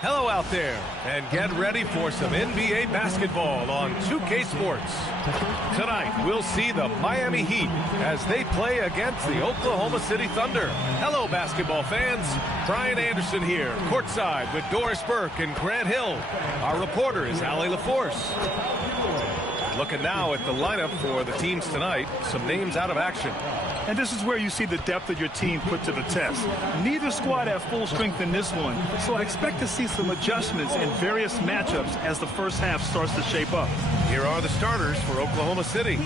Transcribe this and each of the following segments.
Hello out there, and get ready for some NBA basketball on 2K Sports. Tonight, we'll see the Miami Heat as they play against the Oklahoma City Thunder. Hello, basketball fans. Brian Anderson here, courtside with Doris Burke and Grant Hill. Our reporter is Allie LaForce. Looking now at the lineup for the teams tonight, some names out of action. And this is where you see the depth of your team put to the test. Neither squad have full strength in this one, so I expect to see some adjustments in various matchups as the first half starts to shape up. Here are the starters for Oklahoma City.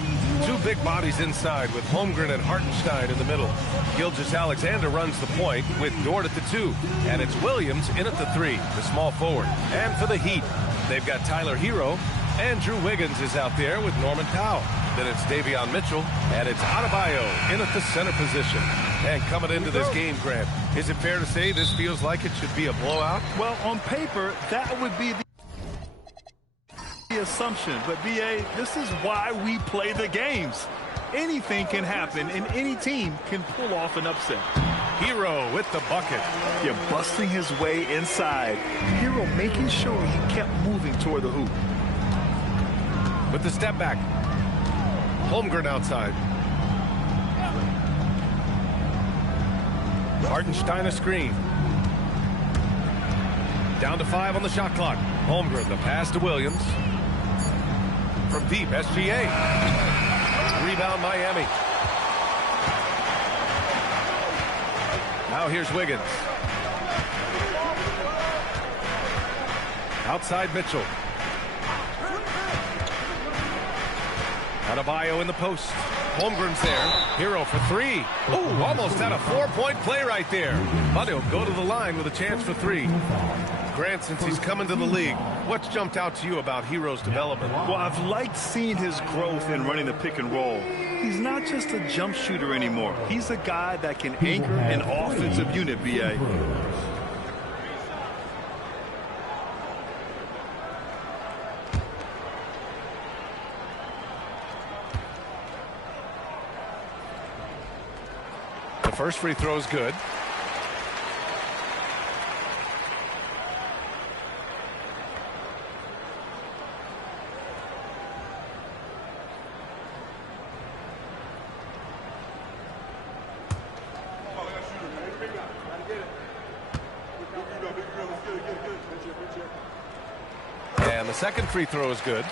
Two big bodies inside with Holmgren and Hartenstein in the middle. Gilgeous-Alexander runs the point with Dort at the 2, and it's Williams in at the 3, the small forward. And for the Heat, they've got Tyler Hero, and Drew Wiggins is out there with Norman Powell. Then it's Davion Mitchell, and it's Adebayo in at the center position. And coming into this game, Grant, is it fair to say this feels like it should be a blowout? Well, on paper, that would be the assumption. But, B.A., this is why we play the games. Anything can happen, and any team can pull off an upset. Hero with the bucket. You're busting his way inside. Hero making sure he kept moving toward the hoop. With the step back. Holmgren outside. Hartenstein a screen. Down to 5 on the shot clock. Holmgren, the pass to Williams. From deep, SGA. Rebound, Miami. Now here's Wiggins. Outside Mitchell. Adebayo in the post. Holmgren's there. Hero for 3. Oh, almost had a 4-point play right there. But he'll go to the line with a chance for 3. Grant, since he's coming to the league, what's jumped out to you about Hero's development? Well, I've liked seeing his growth in running the pick and roll. He's not just a jump shooter anymore. He's a guy that can anchor an offensive unit, B.A. First free throw is good. And the second free throw is good.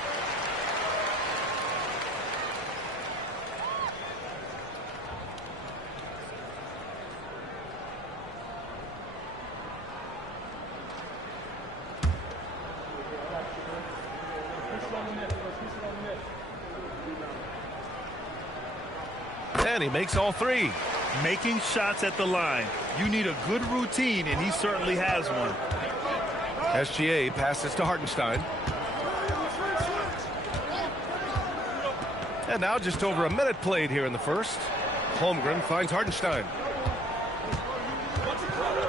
And he makes all 3. Making shots at the line. You need a good routine, and he certainly has one. SGA passes to Hartenstein. And now just over a minute played here in the first. Holmgren finds Hartenstein.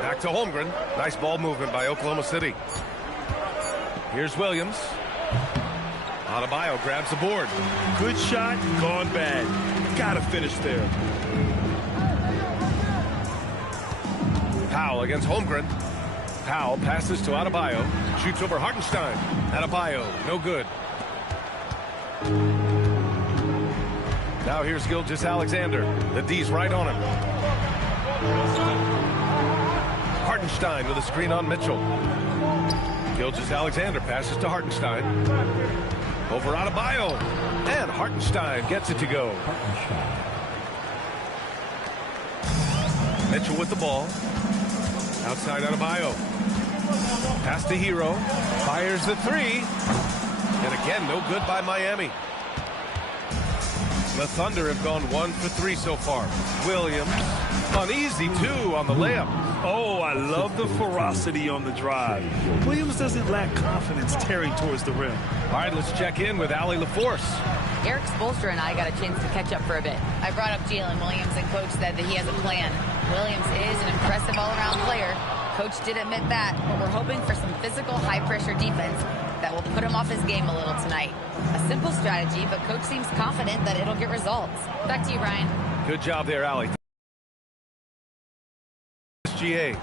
Back to Holmgren. Nice ball movement by Oklahoma City. Here's Williams. Adebayo grabs the board. Good shot, gone bad. Gotta finish there. Powell against Holmgren. Powell passes to Adebayo. Shoots over Hartenstein. Adebayo, no good. Now here's Gilgeous-Alexander. The D's right on him. Hartenstein with a screen on Mitchell. Gilgeous-Alexander passes to Hartenstein. Over Adebayo. And Hartenstein gets it to go. Mitchell with the ball. Outside Adebayo. Pass to Hero. Fires the 3. And again, no good by Miami. The Thunder have gone 1 for 3 so far. Williams, uneasy 2 on the layup. Oh, I love the ferocity on the drive. Williams doesn't lack confidence tearing towards the rim. All right, let's check in with Allie LaForce. Eric Spoelstra and I got a chance to catch up for a bit. I brought up Jalen Williams, and Coach said that he has a plan. Williams is an impressive all-around player. Coach did admit that, but we're hoping for some physical, high-pressure defense that will put him off his game a little tonight. A simple strategy, but Coach seems confident that it'll get results. Back to you, Brian. Good job there, Allie. SGA.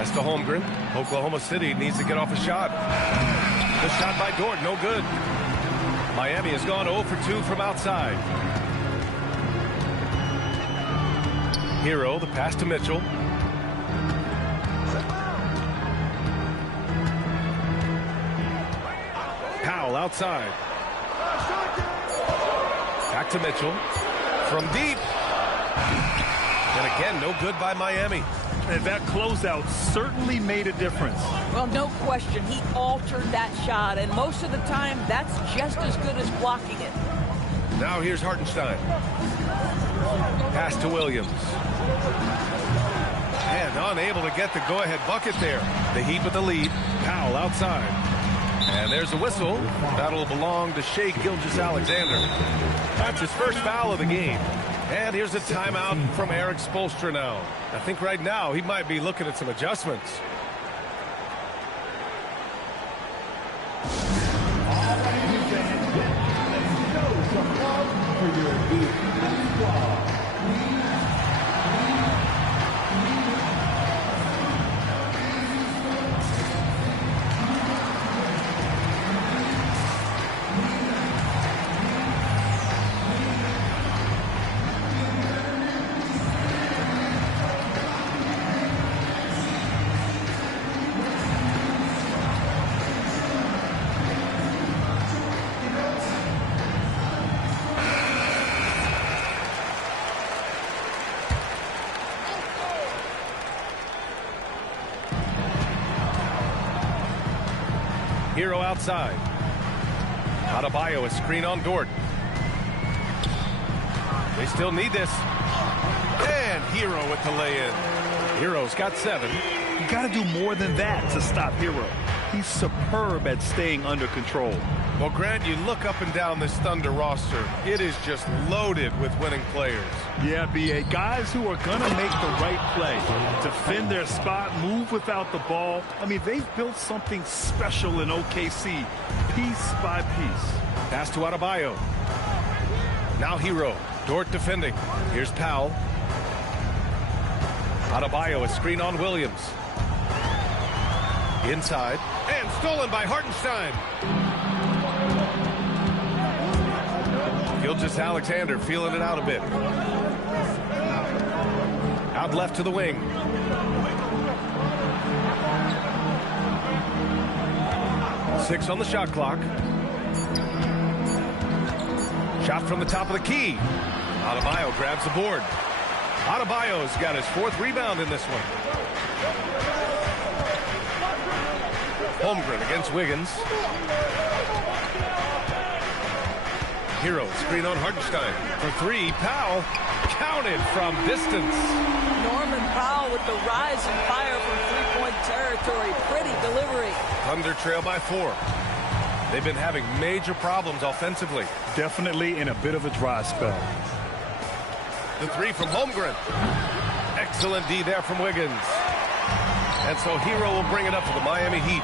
Pass to Holmgren. Oklahoma City needs to get off a shot. The shot by Dort, no good. Miami has gone 0 for 2 from outside. Hero, the pass to Mitchell. Powell outside. Back to Mitchell. From deep. And again, no good by Miami. And that closeout certainly made a difference. Well, no question. He altered that shot, and most of the time, that's just as good as blocking it. Now here's Hartenstein. Pass to Williams. And unable to get the go-ahead bucket there. The Heat with the lead. Powell outside. And there's the whistle. That'll belong to Shai Gilgeous-Alexander. That's his first foul of the game. And here's a timeout from Eric Spoelstra now. I think right now he might be looking at some adjustments. Hero outside. Adebayo, a screen on Dort. They still need this. And Hero with the lay-in. Hero's got 7. You got to do more than that to stop Hero. He's superb at staying under control. Well, Grant, you look up and down this Thunder roster. It is just loaded with winning players. Yeah, B.A. Guys who are going to make the right play. Defend their spot, move without the ball. I mean, they've built something special in OKC, piece by piece. Pass to Adebayo. Now Hero. Dort defending. Here's Powell. Adebayo, a screen on Williams. Inside. And stolen by Hartenstein. Gilgeous-Alexander feeling it out a bit. Out left to the wing. Six on the shot clock. Shot from the top of the key. Adebayo grabs the board. Adebayo's got his 4th rebound in this one. Holmgren against Wiggins. Hero, screen on Hartenstein. For 3, Powell. Counted from distance. Norman Powell with the rise and fire from three-point territory. Pretty delivery. Thunder trail by 4. They've been having major problems offensively. Definitely in a bit of a dry spell. The 3 from Holmgren. Excellent D there from Wiggins. And so Hero will bring it up to the Miami Heat.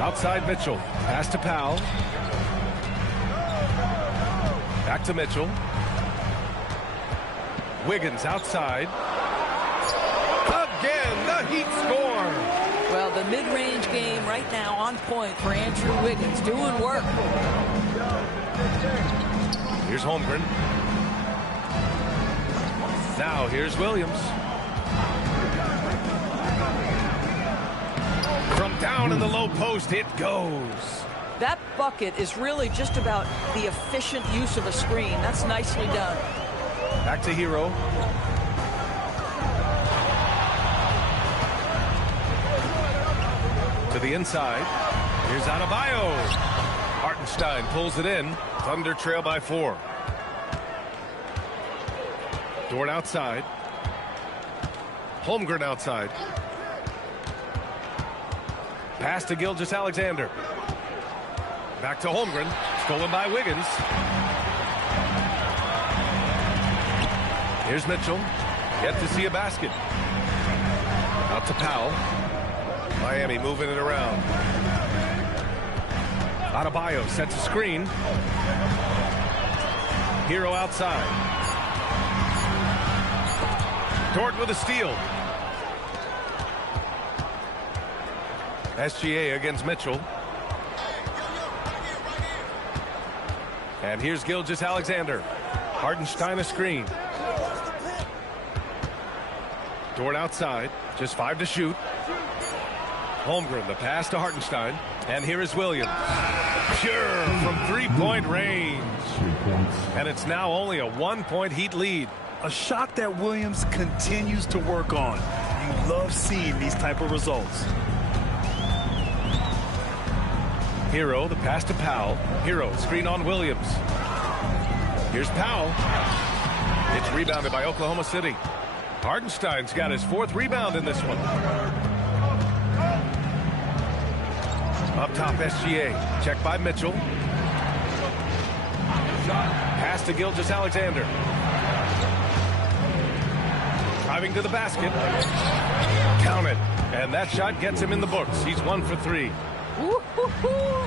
Outside Mitchell. Pass to Powell. Back to Mitchell. Wiggins outside. Again, the Heat score. Well, the mid-range game right now on point for Andrew Wiggins. Doing work. Here's Holmgren. Now here's Williams. From down in the low post, it goes. That bucket is really just about the efficient use of a screen. That's nicely done. Back to Hero. To the inside. Here's Adebayo. Hartenstein pulls it in. Thunder trail by 4. Dort outside. Holmgren outside. Pass to Gilgeous-Alexander. Back to Holmgren. Stolen by Wiggins. Here's Mitchell. Yet to see a basket. Out to Powell. Miami moving it around. Adebayo sets a screen. Hero outside. Dort with a steal. SGA against Mitchell. And here's Gilgeous-Alexander. Hartenstein a screen. Dort outside. Just 5 to shoot. Holmgren, the pass to Hartenstein. And here is Williams. Pure from three-point range. And it's now only a 1-point Heat lead. A shot that Williams continues to work on. You love seeing these type of results. Hero, the pass to Powell. Hero, screen on Williams. Here's Powell. It's rebounded by Oklahoma City. Hartenstein's got his 4th rebound in this one. Up top, SGA. Checked by Mitchell. Pass to Gilgeous-Alexander. Driving to the basket. Count it. And that shot gets him in the books. He's 1 for 3.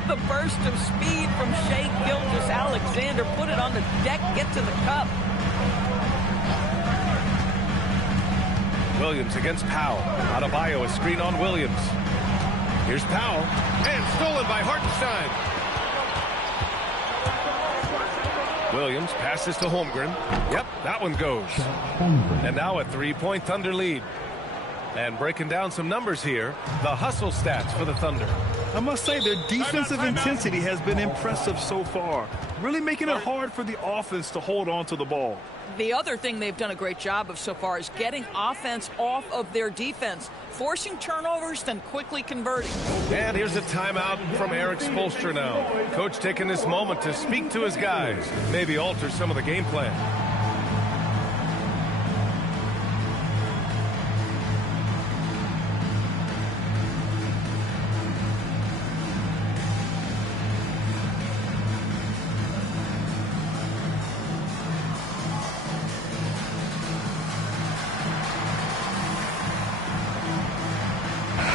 The burst of speed from Shai Gilgeous-Alexander. Put it on the deck, get to the cup. Williams against Powell. Adebayo, a screen on Williams. Here's Powell. And stolen by Hartenstein. Williams passes to Holmgren. Yep, that one goes. And now a 3-point Thunder lead. And breaking down some numbers here, the hustle stats for the Thunder. I must say their defensive intensity has been impressive so far, really making it hard for the offense to hold on to the ball. The other thing they've done a great job of so far is getting offense off of their defense, forcing turnovers, then quickly converting. And here's a timeout from Eric Spoelstra now. Coach taking this moment to speak to his guys, maybe alter some of the game plan.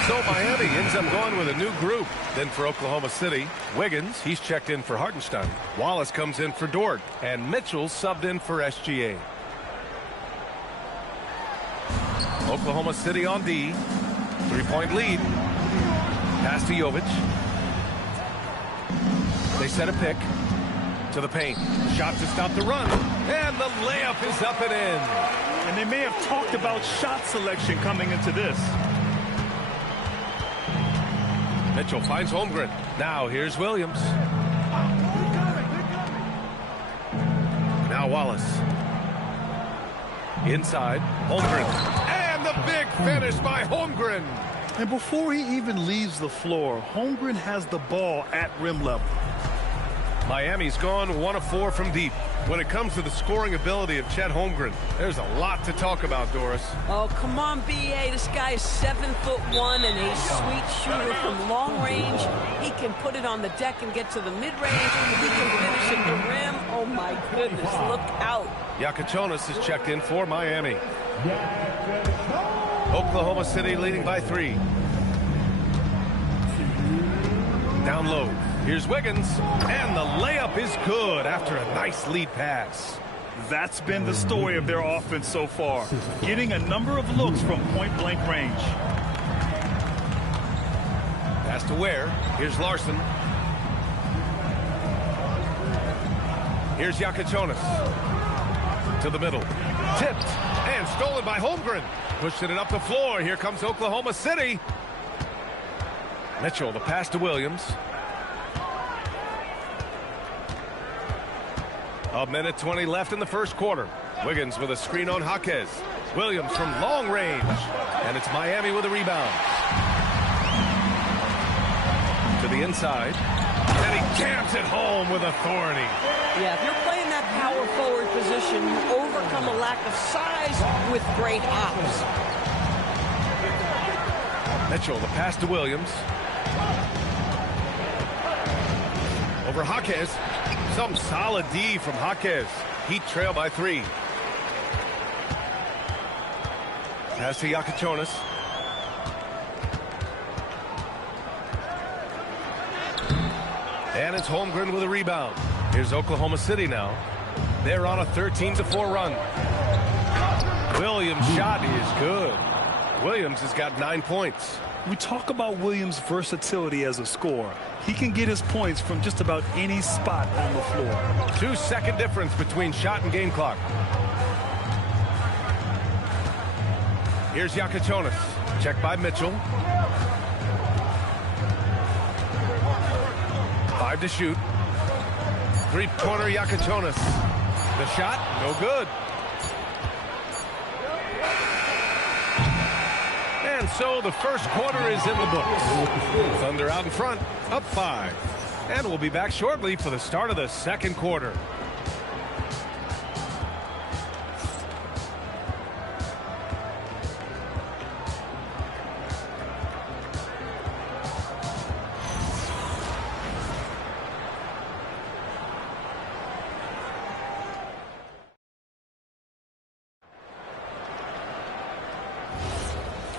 So Miami ends up going with a new group. Then for Oklahoma City, Wiggins, he's checked in for Hartenstein. Wallace comes in for Dort. And Mitchell subbed in for SGA. Oklahoma City on D. 3-point lead. Pass to Jovic. They set a pick to the paint. Shot to stop the run. And the layup is up and in. And they may have talked about shot selection coming into this. Mitchell finds Holmgren. Now here's Williams. Now Wallace. Inside, Holmgren. And the big finish by Holmgren. And before he even leaves the floor, Holmgren has the ball at rim level. Miami's gone 1 of 4 from deep. When it comes to the scoring ability of Chet Holmgren, there's a lot to talk about, Doris. Oh, come on, B.A. This guy is 7'1" and a sweet shooter from long range. He can put it on the deck and get to the mid-range. He can finish at the rim. Oh, my goodness, look out. Yakichonis is checked in for Miami. Oklahoma City leading by 3. Down low. Here's Wiggins, and the layup is good after a nice lead pass. That's been the story of their offense so far, getting a number of looks from point-blank range. Pass to Ware. Here's Larson. Here's Yakichonis. To the middle. Tipped and stolen by Holmgren. Pushing it up the floor. Here comes Oklahoma City. Mitchell, the pass to Williams. A minute 20 left in the first quarter. Wiggins with a screen on Jaquez. Williams from long range. And it's Miami with a rebound. To the inside. And he jams it home with authority. Yeah, if you're playing that power forward position, you overcome a lack of size with great hops. Mitchell, the pass to Williams. Over Jaquez. Some solid D from Jaquez. Heat trail by 3. Pass to Yakichonis. And it's Holmgren with a rebound. Here's Oklahoma City now. They're on a 13-4 run. Williams' shot is good. Williams has got 9 points. We talk about Williams' versatility as a scorer. He can get his points from just about any spot on the floor. 2-second difference between shot and game clock. Here's Yakitonis. Checked by Mitchell. 5 to shoot. Three-pointer Yakitonis. The shot, no good. And so the first quarter is in the books. Thunder out in front, up 5. And we'll be back shortly for the start of the second quarter.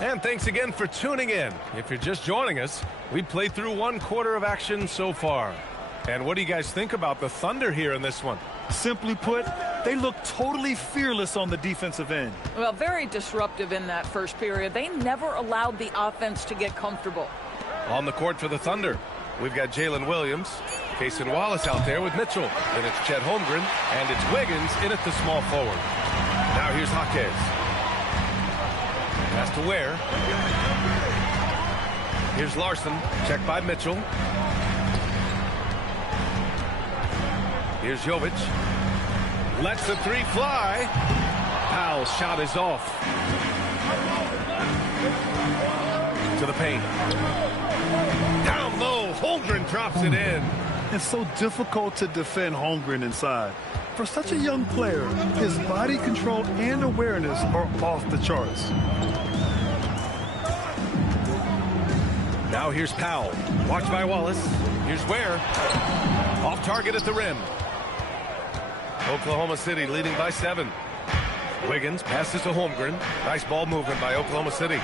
And thanks again for tuning in. If you're just joining us, we played through 1 quarter of action so far. And what do you guys think about the Thunder here in this one? Simply put, they look totally fearless on the defensive end. Well, very disruptive in that first period. They never allowed the offense to get comfortable. On the court for the Thunder, we've got Jalen Williams, Cason Wallace out there with Mitchell. Then it's Chet Holmgren, and it's Wiggins in at the small forward. Now here's Jaquez. Pass to Ware. Here's Larson, checked by Mitchell. Here's Jovic. Lets the 3 fly. Powell's shot is off. To the paint. Down low, Holmgren drops it in. It's so difficult to defend Holmgren inside. For such a young player, his body control and awareness are off the charts. Now here's Powell. Watched by Wallace. Here's Ware. Off target at the rim. Oklahoma City leading by 7. Wiggins passes to Holmgren. Nice ball movement by Oklahoma City.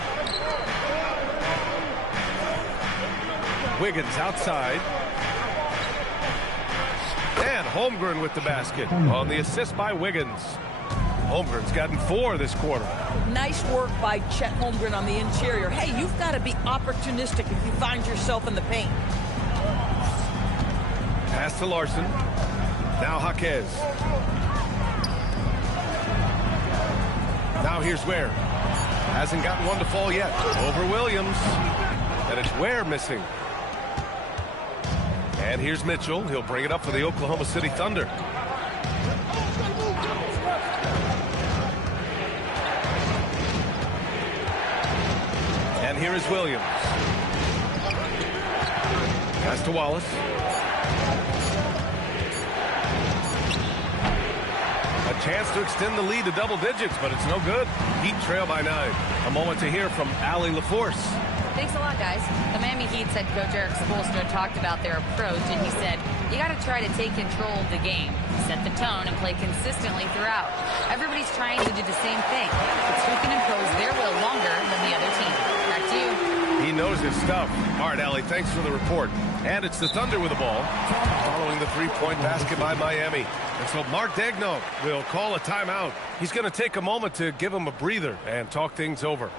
Wiggins outside. And Holmgren with the basket on the assist by Wiggins. Holmgren's gotten 4 this quarter. Nice work by Chet Holmgren on the interior. Hey, you've got to be opportunistic if you find yourself in the paint. Pass to Larson. Now Jaquez. Now here's Ware. Hasn't gotten one to fall yet. Over Williams. And it's Ware missing. And here's Mitchell. He'll bring it up for the Oklahoma City Thunder. And here is Williams. Pass to Wallace. A chance to extend the lead to double digits, but it's no good. Heat trail by 9. A moment to hear from Allie LaForce. Thanks a lot, guys. The Miami Heat's head coach Eric Spoelstra talked about their approach, and he said, you got to try to take control of the game, set the tone, and play consistently throughout. Everybody's trying to do the same thing. It's who can impose their will longer than the other team. Back to you. He knows his stuff. All right, Allie, thanks for the report. And it's the Thunder with the ball, following the 3-point basket by Miami. And so Mark Daigneault will call a timeout. He's going to take a moment to give him a breather and talk things over.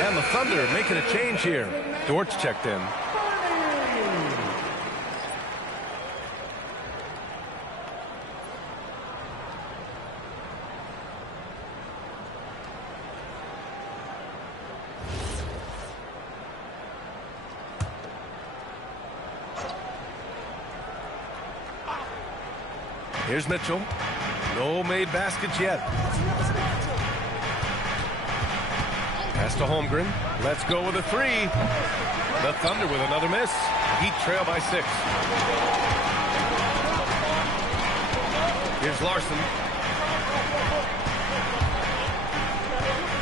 And the Thunder making a change here. Dortch checked in. Here's Mitchell. No made baskets yet. Pass to Holmgren. Let's go with a 3. The Thunder with another miss. Heat trail by 6. Here's Larson.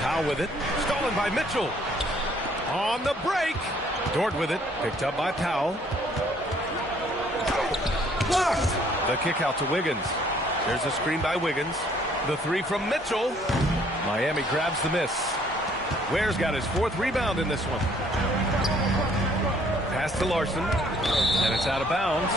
Powell with it. Stolen by Mitchell. On the break. Dort with it. Picked up by Powell. Blocked. The kick out to Wiggins. There's a screen by Wiggins. The three from Mitchell. Miami grabs the miss. Ware's got his 4th rebound in this one. Pass to Larson, and it's out of bounds.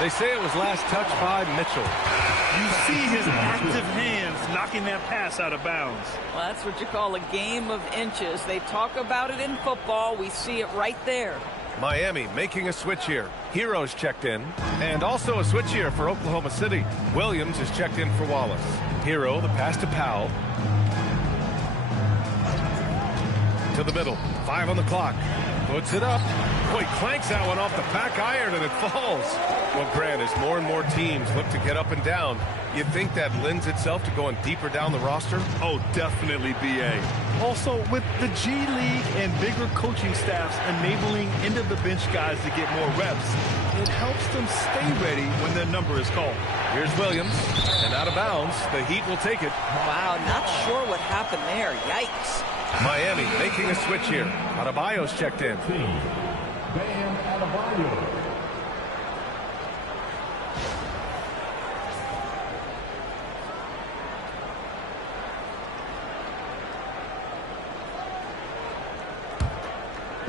They say it was last touched by Mitchell. You see his active hands knocking that pass out of bounds. Well, that's what you call a game of inches. They talk about it in football. We see it right there. Miami making a switch here. Hero's checked in. And also a switch here for Oklahoma City. Williams is checked in for Wallace. Hero, the pass to Powell. To the middle. 5 on the clock. Puts it up. Boy, clanks that one off the back iron and it falls. Well, Grant, as more and more teams look to get up and down, you think that lends itself to going deeper down the roster? Oh, definitely, B.A. Also, with the G League and bigger coaching staffs enabling end-of-the-bench guys to get more reps, it helps them stay ready when their number is called. Here's Williams, and out of bounds. The Heat will take it. Wow, not sure what happened there. Yikes. Miami making a switch here. Adebayo's checked in. Bam Adebayo.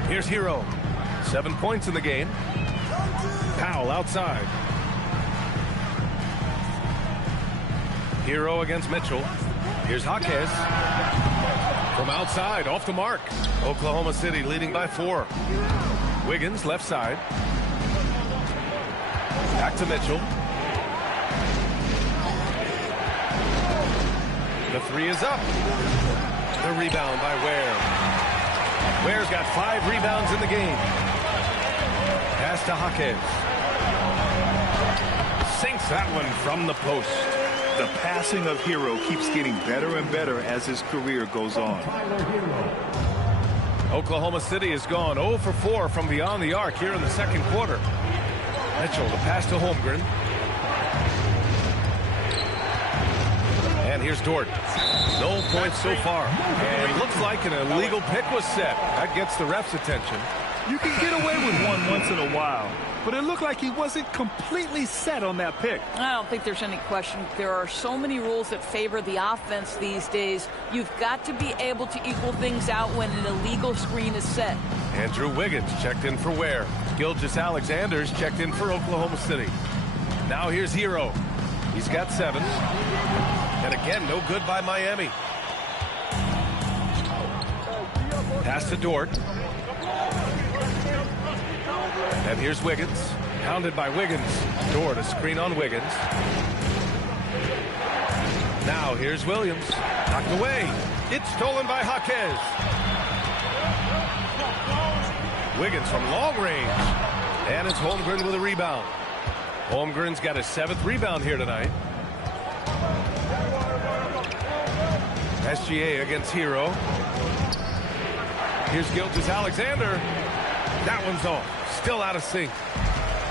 Here's Hero. 7 points in the game. Powell outside. Hero against Mitchell. Here's Jaquez. From outside, off the mark. Oklahoma City leading by 4. Wiggins, left side. Back to Mitchell. The 3 is up. The rebound by Ware. Ware's got 5 rebounds in the game. Pass to Jaquez. Sinks that one from the post. The passing of Hero keeps getting better and better as his career goes on. Oklahoma City has gone 0 for 4 from beyond the arc here in the second quarter. Mitchell, the pass to Holmgren. And here's Dort. No points so far. And it looks like an illegal pick was set. That gets the ref's attention. You can get away with one once in a while, but it looked like he wasn't completely set on that pick. I don't think there's any question. There are so many rules that favor the offense these days. You've got to be able to equal things out when an illegal screen is set. Andrew Wiggins checked in for Ware. Gilgeous-Alexander's checked in for Oklahoma City. Now here's Hero. He's got 7. And again, no good by Miami. Pass to Dort. And here's Wiggins. Pounded by Wiggins. Dort, a screen on Wiggins. Now here's Williams. Knocked away. It's stolen by Jaquez. Wiggins from long range. And it's Holmgren with a rebound. Holmgren's got his 7th rebound here tonight. SGA against Hero. Here's Gilgeous-Alexander. That one's off. Still out of sync.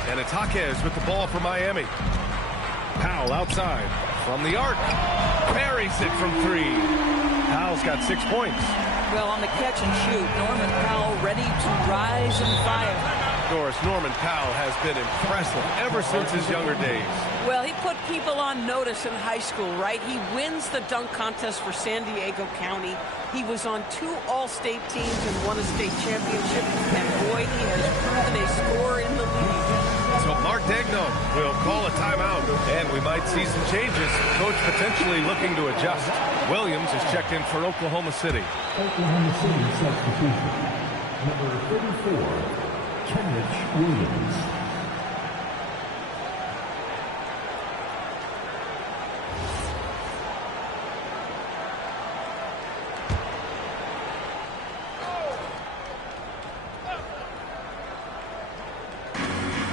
And it's Jaquez with the ball for Miami. Powell outside. From the arc. Buries it from 3. Powell's got 6 points. Well, on the catch and shoot, Norman Powell ready to rise and fire. Doris, Norman Powell has been impressive ever since his younger days. Well, he put people on notice in high school, right? He wins the dunk contest for San Diego County. He was on 2 All-State teams and won a state championship. And boy, he has proven a scorer in the league. So Mark Dagnon will call a timeout, and we might see some changes. Coach potentially looking to adjust. Williams is checked in for Oklahoma City. Oklahoma City substitution. Number 34, Kenneth Williams.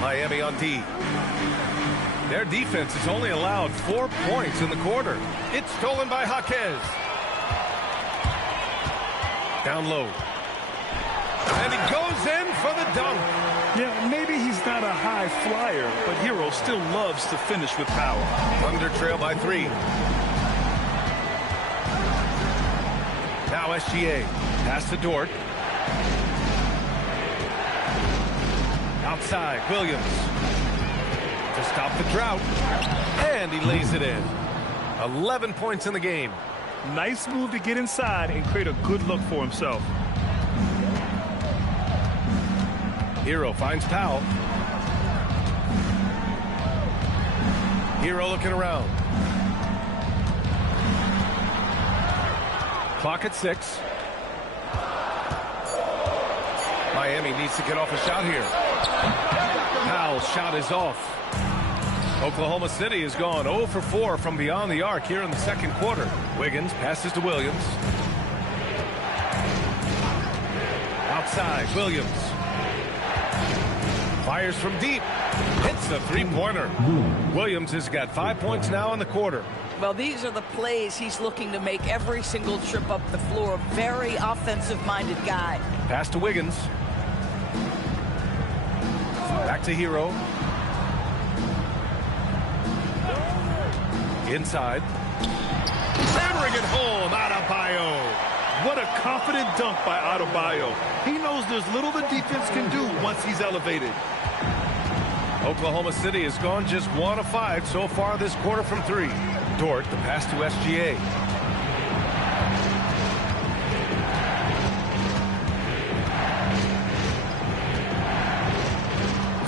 Miami on D. Their defense has only allowed 4 points in the quarter. It's stolen by Jaquez. Down low. And he goes in for the dunk. Yeah, maybe he's not a high flyer, but Hero still loves to finish with power. Thunder trail by 3. Now SGA. Pass to Dort. Outside, Williams to stop the drought, and he lays it in. 11 points in the game. Nice move to get inside and create a good look for himself. Hero finds Powell. Hero looking around. Clock at 6. Miami needs to get off a shot here. Powell's shot is off. Oklahoma City has gone 0 for 4 from beyond the arc here in the second quarter. Wiggins passes to Williams. Outside, Williams. Fires from deep. Hits the three-pointer. Williams has got 5 points now in the quarter. Well, these are the plays he's looking to make every single trip up the floor. Very offensive-minded guy. Pass to Wiggins. Back to Hero. Inside. Hammering it home. Adebayo. What a confident dunk by Adebayo. He knows there's little the defense can do once he's elevated. Oklahoma City has gone just 1 of 5 so far this quarter from 3. Dort, the pass to SGA.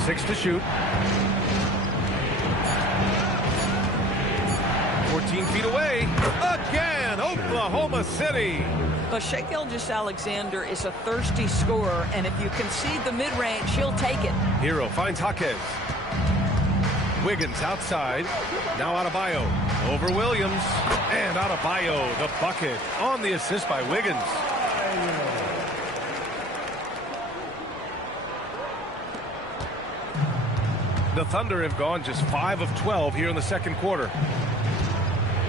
Six to shoot. 14 feet away. Again, Oklahoma City. But Shai Gilgeous-Alexander is a thirsty scorer, and if you concede the mid-range, he'll take it. Hero finds Jaquez. Wiggins outside. Now Adebayo. Over Williams. And Adebayo, the bucket on the assist by Wiggins. The Thunder have gone just 5 of 12 here in the second quarter.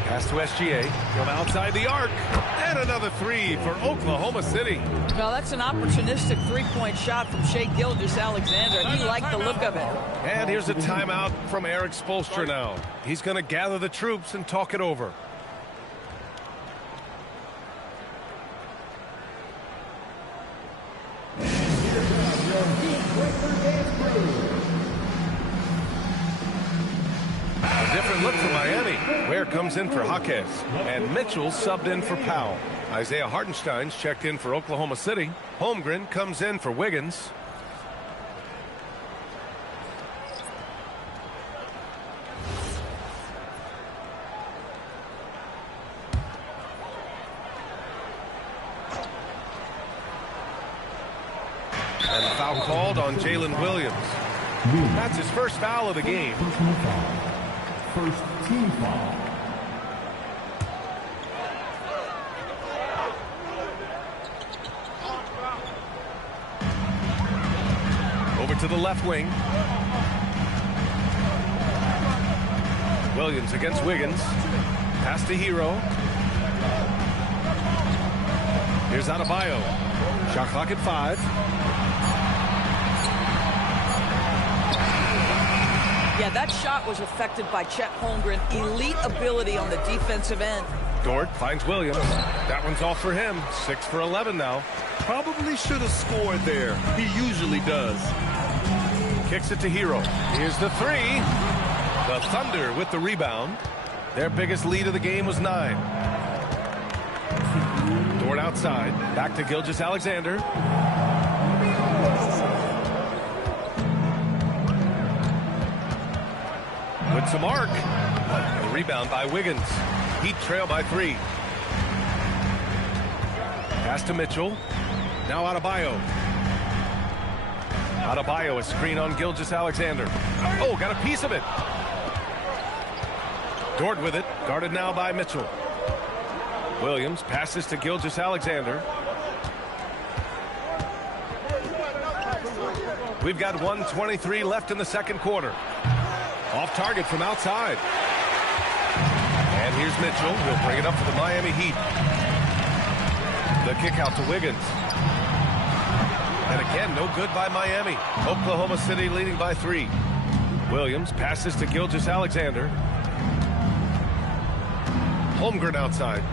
Pass to SGA from outside the arc. And another 3 for Oklahoma City. Well, that's an opportunistic three-point shot from Shai Gilgeous-Alexander. He liked the look of it. And here's a timeout from Eric Spoelstra now. He's going to gather the troops and talk it over. A different look for Miami. Ware comes in for Jaquez. And Mitchell subbed in for Powell. Isaiah Hartenstein's checked in for Oklahoma City. Holmgren comes in for Wiggins. And the foul called on Jalen Williams. That's his first foul of the game. First team foul. Over to the left wing. Williams against Wiggins. Pass to Hero. Here's Adebayo. Shot clock at 5. Yeah, that shot was affected by Chet Holmgren. Elite ability on the defensive end. Dort finds Williams. That one's off for him. 6 for 11 now. Probably should have scored there. He usually does. Kicks it to Hero. Here's the 3. The Thunder with the rebound. Their biggest lead of the game was 9. Dort outside. Back to Gilgeous-Alexander. Puts a mark. The rebound by Wiggins. Heat trail by 3. Pass to Mitchell. Now Adebayo. Adebayo, a screen on Gilgeous-Alexander. Oh, got a piece of it. Dort with it. Guarded now by Mitchell. Williams passes to Gilgeous-Alexander. We've got 1:23 left in the second quarter. Off target from outside. And here's Mitchell. He'll bring it up for the Miami Heat. The kick out to Wiggins. And again, no good by Miami. Oklahoma City leading by 3. Williams passes to Gilgeous-Alexander. Holmgren outside.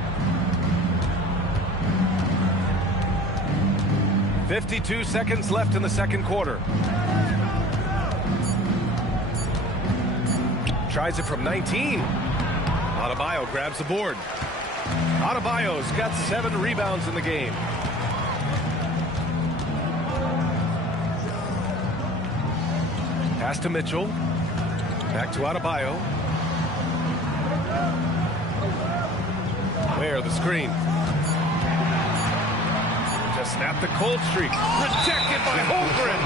52 seconds left in the second quarter. Tries it from 19. Adebayo grabs the board. Adebayo's got 7 rebounds in the game. Pass to Mitchell. Back to Adebayo. Where the screen. To snap the cold streak. Rejected by Holmgren.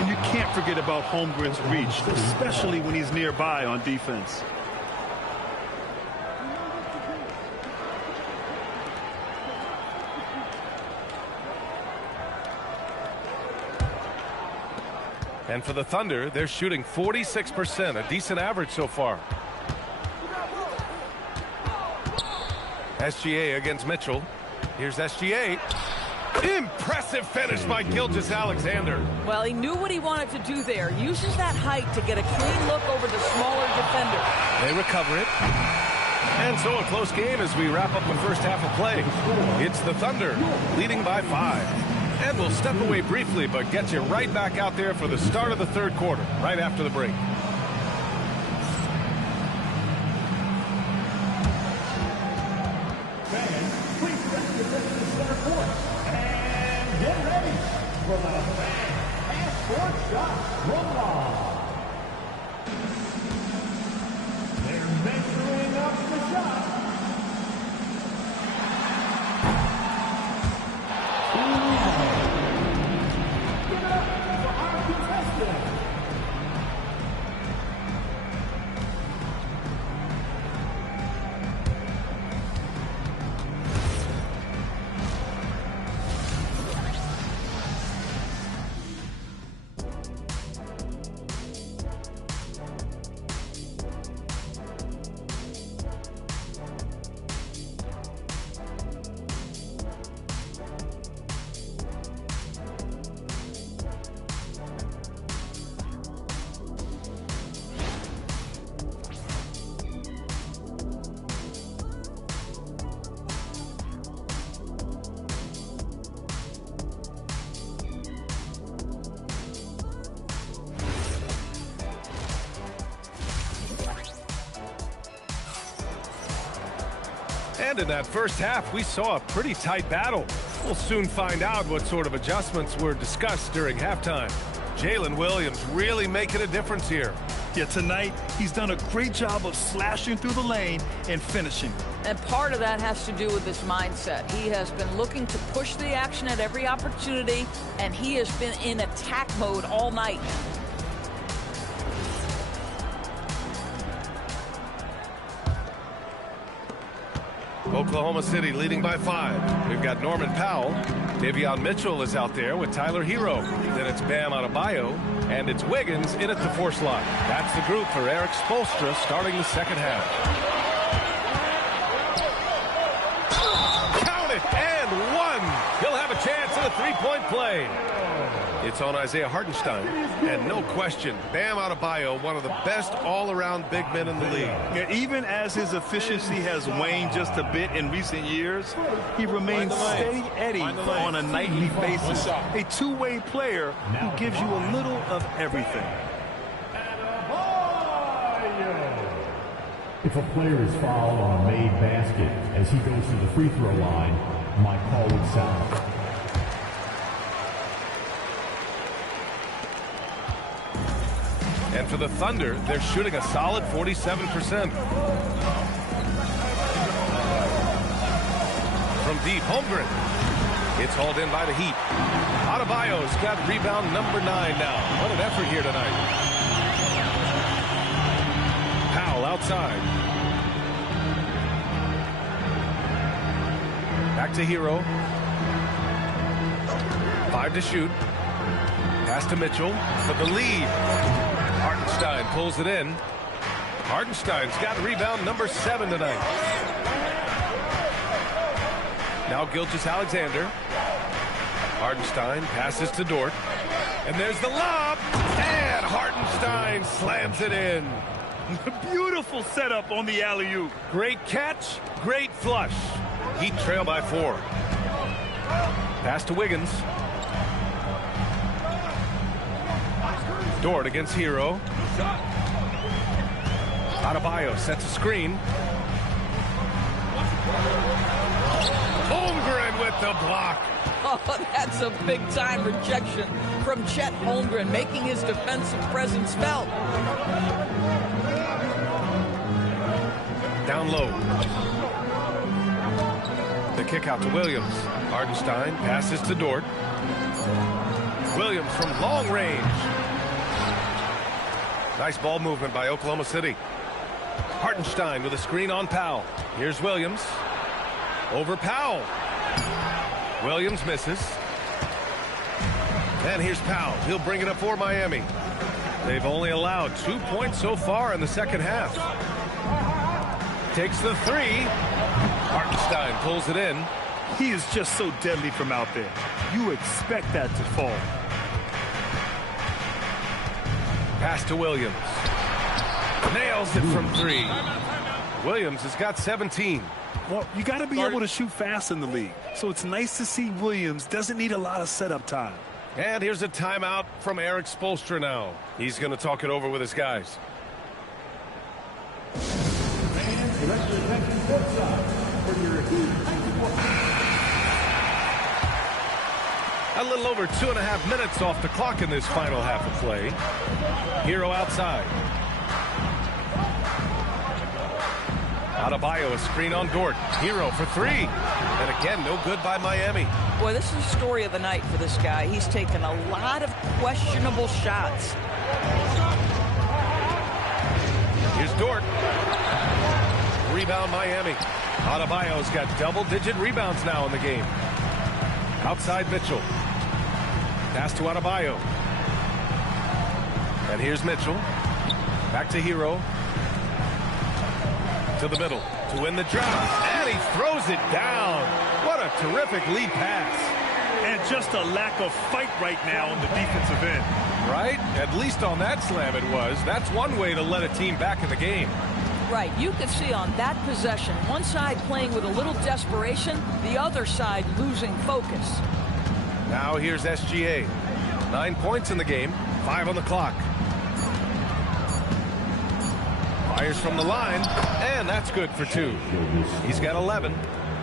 And you can't forget about Holmgren's reach, especially when he's nearby on defense. And for the Thunder, they're shooting 46%, a decent average so far. SGA against Mitchell. Here's SGA. Impressive finish by Gilgeous-Alexander. Well, he knew what he wanted to do there. Uses that height to get a clean look over the smaller defender. They recover it. And so a close game as we wrap up the first half of play. It's the Thunder leading by 5. And we'll step away briefly, but get you right back out there for the start of the third quarter, right after the break. Fans, please stretch your list to center court. And get ready for the passport shot from long. They're measuring up the shot. Give it up for our contestant. And in that first half, we saw a pretty tight battle. We'll soon find out what sort of adjustments were discussed during halftime. Jalen Williams really making a difference here. Yeah, tonight, he's done a great job of slashing through the lane and finishing. And part of that has to do with his mindset. He has been looking to push the action at every opportunity, and he has been in attack mode all night. Oklahoma City leading by 5. We've got Norman Powell. Davion Mitchell is out there with Tyler Hero. Then it's Bam Adebayo. And it's Wiggins in at the 4 slot. That's the group for Eric Spoelstra starting the second half. Count it! And 1! He'll have a chance at a 3-point play. It's on Isaiah Hartenstein. And no question, Bam Adebayo, one of the best all-around big men in the league. Yeah, even as his efficiency has waned just a bit in recent years, he remains steady Eddie on a nightly basis. A two-way player who gives you a little of everything. If a player is fouled on a made basket as he goes to the free throw line, my call would sound. And for the Thunder, they're shooting a solid 47%. From deep, Holmgren. It's hauled in by the Heat. Adebayo's got rebound number 9 now. What an effort here tonight. Powell outside. Back to Hero. 5 to shoot. Pass to Mitchell for the lead. Hartenstein pulls it in. Hartenstein's got rebound number 7 tonight. Now Gilgeous-Alexander. Hartenstein passes to Dort. And there's the lob. And Hartenstein slams it in. Beautiful setup on the alley-oop. Great catch, great flush. Heat trail by 4. Pass to Wiggins. Dort against Hero. Adebayo sets a screen. Holmgren with the block. Oh, that's a big-time rejection from Chet Holmgren, making his defensive presence felt. Down low. The kick out to Williams. Hartenstein passes to Dort. Williams from long range. Nice ball movement by Oklahoma City. Hartenstein with a screen on Powell. Here's Williams. Over Powell. Williams misses. And here's Powell. He'll bring it up for Miami. They've only allowed 2 points so far in the second half. Takes the three. Hartenstein pulls it in. He is just so deadly from out there. You expect that to fall. Pass to Williams. Nails it from three. Williams has got 17. Well, you got to be able to shoot fast in the league. So it's nice to see Williams doesn't need a lot of setup time. And here's a timeout from Eric Spoelstra now. He's going to talk it over with his guys. A little over 2.5 minutes off the clock in this final half of play. Hero outside. Adebayo, a screen on Dort. Hero for three. And again, no good by Miami. Boy, this is the story of the night for this guy. He's taken a lot of questionable shots. Here's Dort. Rebound Miami. Adebayo's got double-digit rebounds now in the game. Outside Mitchell. Pass to Adebayo. And here's Mitchell. Back to Hero. To the middle to win the drop. And he throws it down. What a terrific lead pass. And just a lack of fight right now on the defensive end. Right? At least on that slam it was. That's one way to let a team back in the game. Right. You could see on that possession, one side playing with a little desperation, the other side losing focus. Now here's SGA. 9 points in the game. 5 on the clock. Fires from the line, and that's good for 2. He's got 11.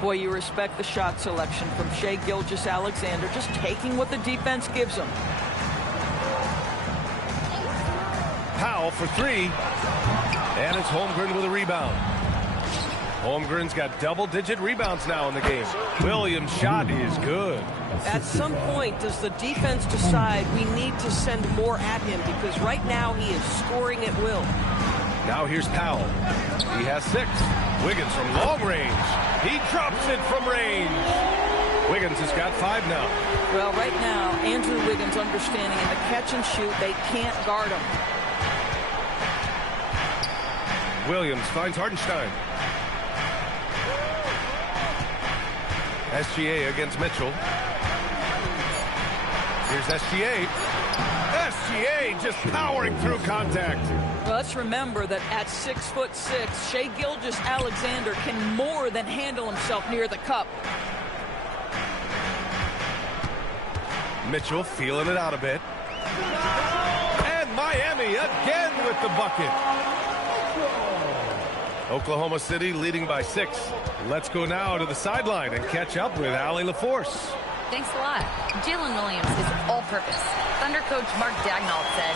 Boy, you respect the shot selection from Shai Gilgeous-Alexander, just taking what the defense gives him. Powell for 3, and it's Holmgren with a rebound. Holmgren's got double-digit rebounds now in the game. Williams' shot is good. At some point, does the defense decide we need to send more at him? Because right now he is scoring at will. Now here's Powell. He has 6. Wiggins from long range. He drops it from range. Wiggins has got 5 now. Well, right now, Andrew Wiggins understanding in the catch and shoot, they can't guard him. Williams finds Hartenstein. SGA against Mitchell. Here's SGA. SGA just powering through contact. Well, let's remember that at 6'6", Shai Gilgeous-Alexander can more than handle himself near the cup. Mitchell feeling it out a bit. And Miami again with the bucket. Oklahoma City leading by 6. Let's go now to the sideline and catch up with Allie LaForce. Thanks a lot. Jalen Williams is all-purpose. Thunder coach Mark Daigneault said,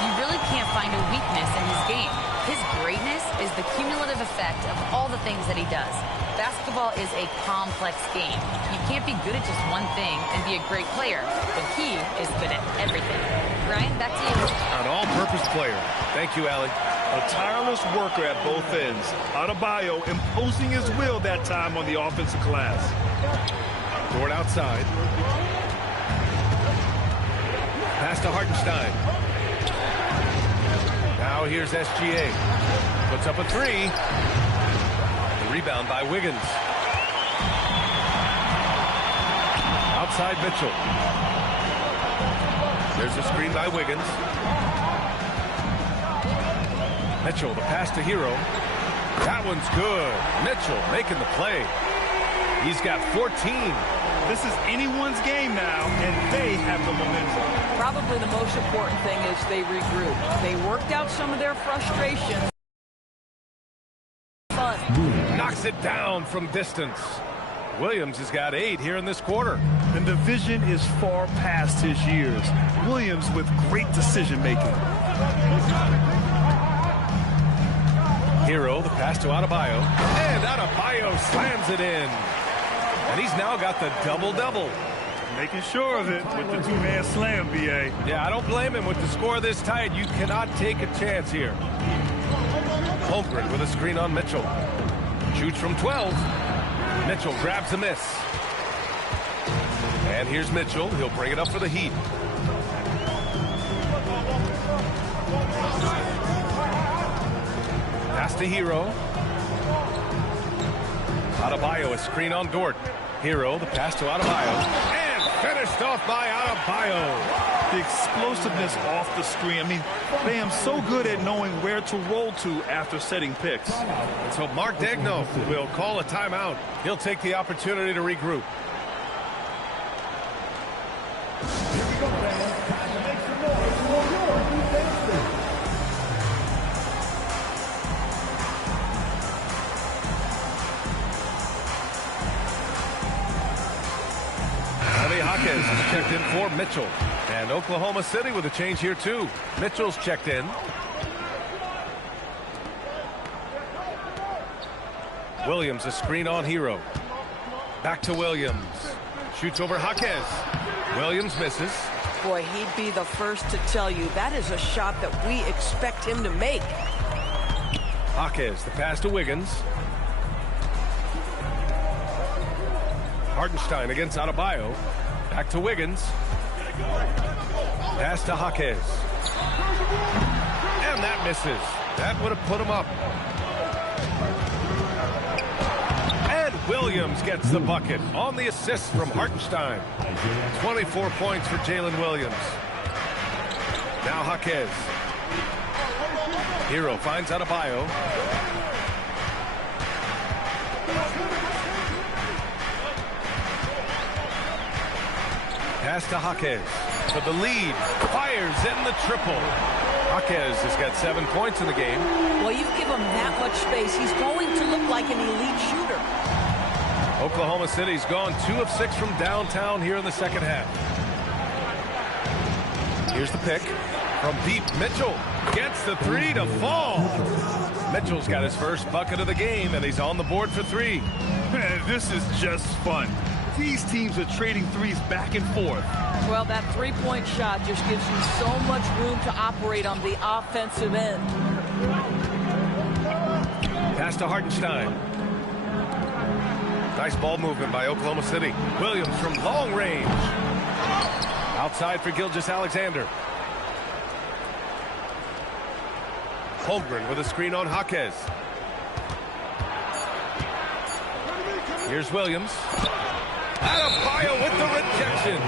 "You really can't find a weakness in his game. His greatness is the cumulative effect of all the things that he does. Basketball is a complex game. You can't be good at just one thing and be a great player, but he is good at everything." Ryan, back to you. An all-purpose player. Thank you, Allie. A tireless worker at both ends. Adebayo imposing his will that time on the offensive glass. Dort outside. Pass to Hartenstein. Now here's SGA. Puts up a 3. The rebound by Wiggins. Outside Mitchell. There's a screen by Wiggins. Mitchell, the pass to Hero. That one's good. Mitchell making the play. He's got 14. This is anyone's game now, and they have the momentum. Probably the most important thing is they regrouped. They worked out some of their frustrations. Fun. knocks it down from distance. Williams has got 8 here in this quarter. And the vision is far past his years. Williams with great decision-making. Hero, the pass to Adebayo. And Adebayo slams it in. And he's now got the double-double. Making sure of it with the two-man slam, B.A. Yeah, I don't blame him with the score this tight. You cannot take a chance here. Holmgren with a screen on Mitchell. Shoots from 12. Mitchell grabs a miss. And here's Mitchell. He'll bring it up for the Heat. Pass to Hero. Adebayo, a screen on Dort. Hero, the pass to Adebayo. And finished off by Adebayo. The explosiveness off the screen. I mean, Bam's so good at knowing where to roll to after setting picks. So Mark Daigneault will call a timeout. He'll take the opportunity to regroup. Here we go, fans. Time to make some noise for your defense. Jaime Jaquez is checked in for Mitchell. And Oklahoma City with a change here too. Mitchell's checked in. Williams, a screen on Hero. Back to Williams. Shoots over Jaquez. Williams misses. Boy, he'd be the first to tell you that is a shot that we expect him to make. Jaquez, the pass to Wiggins. Hartenstein against Adebayo. Back to Wiggins. Pass to Jaquez. And that misses. That would have put him up. And Williams gets the bucket on the assist from Hartenstein. 24 points for Jalen Williams. Now Jaquez. Hero finds Adebayo. Pass to Jaquez. For the lead. Fires in the triple. Jaquez has got 7 points in the game. Well, you give him that much space, he's going to look like an elite shooter. Oklahoma City's gone 2 of 6 from downtown here in the second half. Here's the pick. From deep, Mitchell gets the 3 to fall. Mitchell's got his first bucket of the game, and he's on the board for 3. Man, this is just fun. These teams are trading threes back and forth. Well, that three-point shot just gives you so much room to operate on the offensive end. Pass to Hartenstein. Nice ball movement by Oklahoma City. Williams from long range. Outside for Gilgeous-Alexander. Holmgren with a screen on Jaquez. Here's Williams. Adebayo with the rejection.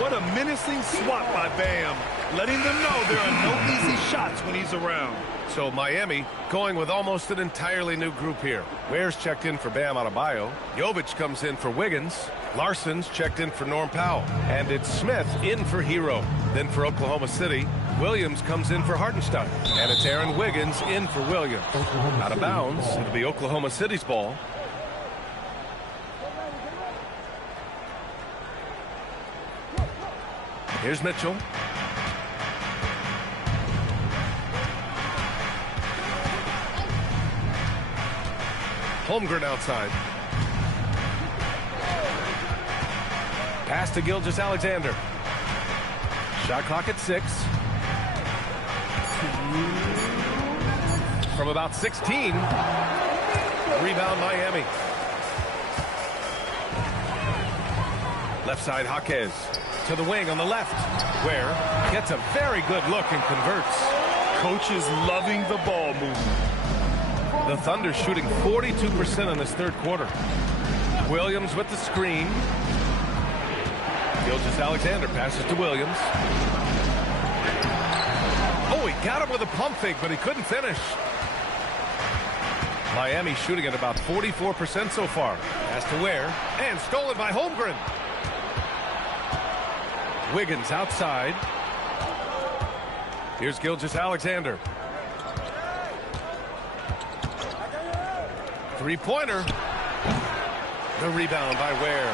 What a menacing swat by Bam, letting them know there are no easy shots when he's around. So Miami going with almost an entirely new group here. Ware's checked in for Bam Adebayo. Jovic comes in for Wiggins. Larson's checked in for Norm Powell. And it's Smith in for Hero. Then for Oklahoma City, Williams comes in for Hartenstein. And it's Aaron Wiggins in for Williams. Out of bounds. It'll be Oklahoma City's ball. Here's Mitchell. Holmgren outside. Pass to Gilgeous-Alexander. Shot clock at 6. From about 16. Rebound Miami. Left side Jaquez. To the wing on the left. Where gets a very good look and converts. Coach is loving the ball movement. The Thunder shooting 42% in this third quarter. Williams with the screen. Gilgeous-Alexander passes to Williams. Oh, he got him with a pump fake, but he couldn't finish. Miami shooting at about 44% so far. Pass to Ware. And stolen by Holmgren. Wiggins outside. Here's Gilgeous-Alexander. Three-pointer. The rebound by Ware.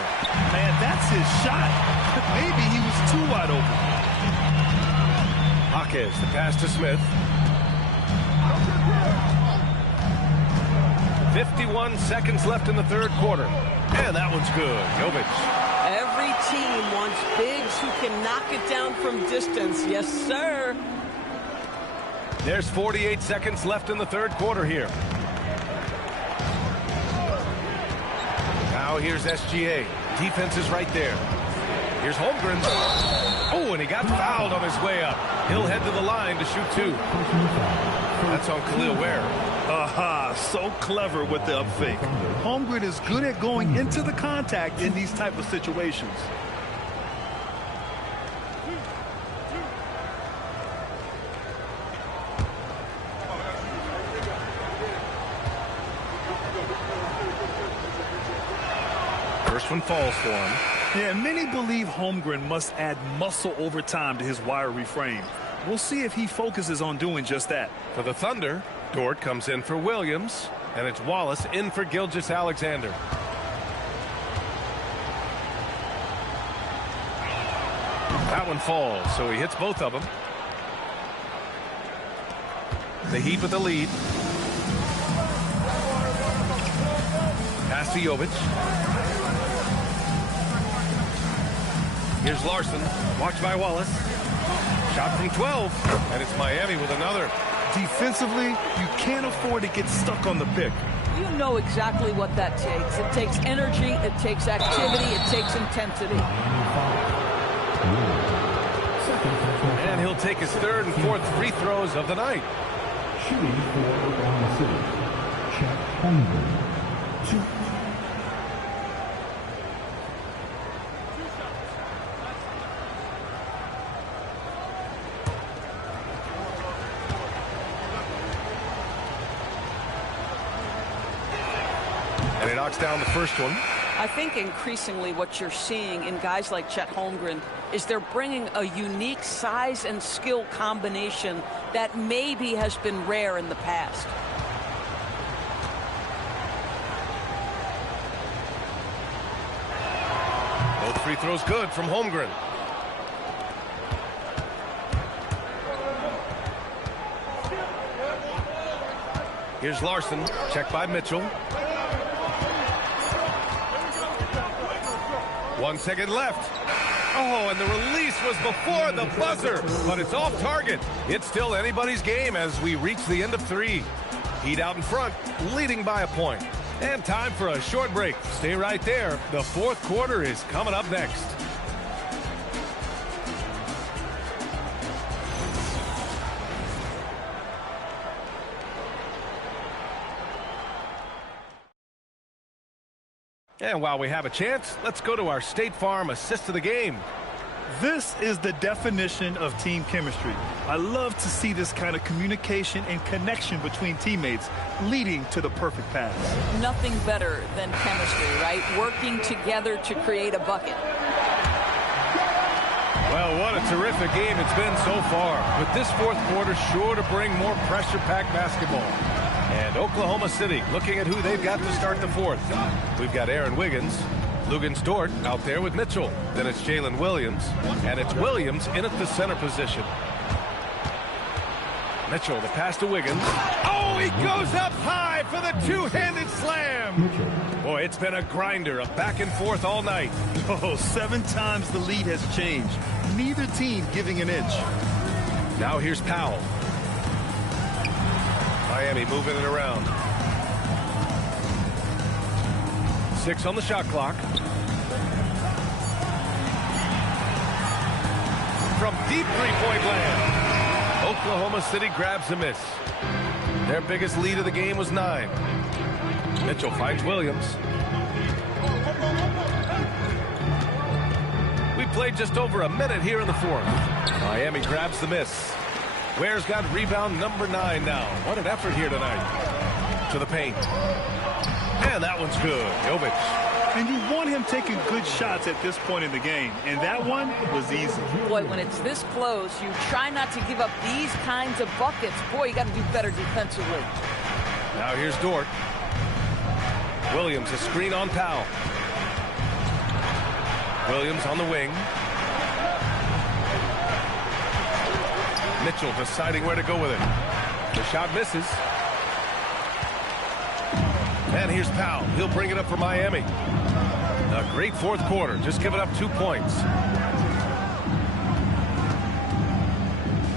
Man, that's his shot. Maybe he was too wide open. Jaquez, the pass to Smith. 51 seconds left in the third quarter. And that one's good. Jovic. Every team wants bigs who can knock it down from distance. Yes, sir. There's 48 seconds left in the third quarter here. Now here's SGA. Defense is right there. Here's Holmgren. Oh, and he got fouled on his way up. He'll head to the line to shoot two. That's on Khalil Ware. Aha, so clever with the up fake. Holmgren is good at going into the contact in these type of situations. First one falls for him. Yeah, many believe Holmgren must add muscle over time to his wiry frame. We'll see if he focuses on doing just that. For the Thunder, Dort comes in for Williams, and it's Wallace in for Gilgeous-Alexander. That one falls, so he hits both of them. The Heat with the lead. Pass to Jovic. Here's Larson, watched by Wallace. Shot from 12, and it's Miami with another. Defensively, you can't afford to get stuck on the pick. You know exactly what that takes. It takes energy, it takes activity, it takes intensity. And he'll take his third and fourth free throws of the night. Shooting for Oklahoma City, Chet Holmgren. 2. And he knocks down the first one. I think increasingly what you're seeing in guys like Chet Holmgren is they're bringing a unique size and skill combination that maybe has been rare in the past. Both free throws good from Holmgren. Here's Larson, checked by Mitchell. 1 second left. Oh, and the release was before the buzzer, but it's off target. It's still anybody's game as we reach the end of 3. Heat out in front, leading by a point. And time for a short break. Stay right there. The fourth quarter is coming up next. And while we have a chance, let's go to our State Farm assist of the game. This is the definition of team chemistry. I love to see this kind of communication and connection between teammates leading to the perfect pass. Nothing better than chemistry, right? Working together to create a bucket. Well, what a terrific game it's been so far. With this fourth quarter sure to bring more pressure-packed basketball. And Oklahoma City looking at who they've got to start the fourth. We've got Aaron Wiggins, Luguentz Dort out there with Mitchell. Then it's Jalen Williams, and it's Williams in at the center position. Mitchell, the pass to Wiggins. Oh, he goes up high for the two-handed slam. Boy, it's been a grinder, a back and forth all night. Oh, 7 times the lead has changed. Neither team giving an inch. Now here's Powell. Miami moving it around. 6 on the shot clock. From deep three-point land, Oklahoma City grabs a miss. Their biggest lead of the game was 9. Mitchell finds Williams. We played just over a minute here in the fourth. Miami grabs the miss. Ware's got rebound number 9 now. What an effort here tonight. To the paint. And that one's good. Jovic. And you want him taking good shots at this point in the game. And that one was easy. Boy, when it's this close, you try not to give up these kinds of buckets. Boy, you got to do better defensively. Now here's Dort. Williams, a screen on Powell. Williams on the wing. Mitchell deciding where to go with it. The shot misses. And here's Powell. He'll bring it up for Miami. A great fourth quarter. Just giving up 2 points.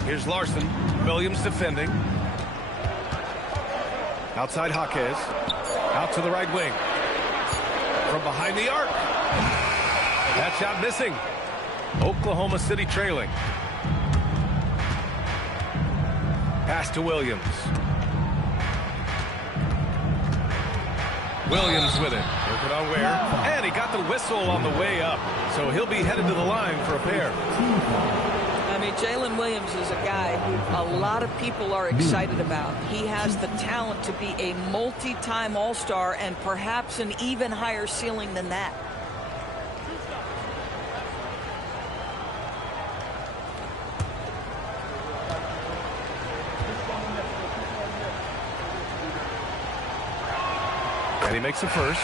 Here's Larson. Williams defending. Outside Jaquez. Out to the right wing. From behind the arc. That shot missing. Oklahoma City trailing. Pass to Williams. Williams with it. Working on Ware. And he got the whistle on the way up. So he'll be headed to the line for a pair. I mean, Jalen Williams is a guy who a lot of people are excited about. He has the talent to be a multi-time All-Star and perhaps an even higher ceiling than that. And he makes the first.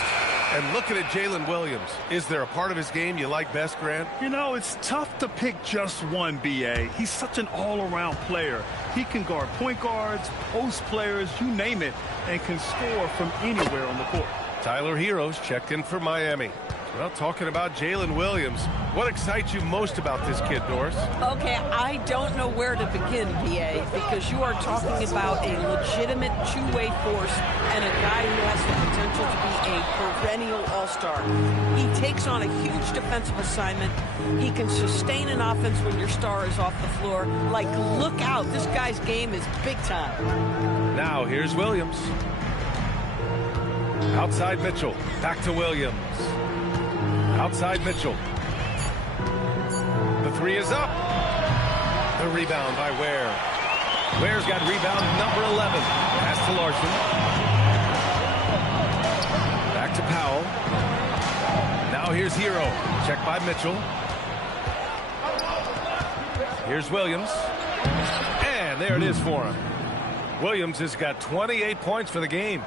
And looking at Jalen Williams, is there a part of his game you like best, Grant? You know, it's tough to pick just one, B.A. He's such an all-around player. He can guard point guards, post players, you name it, and can score from anywhere on the court. Tyler Heroes checked in for Miami. Well, talking about Jalen Williams, what excites you most about this kid, Doris? Okay, I don't know where to begin, B.A., because you are talking about a legitimate two-way force and a guy who has the potential to be a perennial all-star. He takes on a huge defensive assignment. He can sustain an offense when your star is off the floor. Like, look out. This guy's game is big time. Now, here's Williams. Outside Mitchell. Back to Williams. Outside Mitchell. The three is up. The rebound by Ware. Ware's got rebound number 11. Pass to Larson. Back to Powell. Now here's Hero. Check by Mitchell. Here's Williams. And there it is for him. Williams has got 28 points for the game.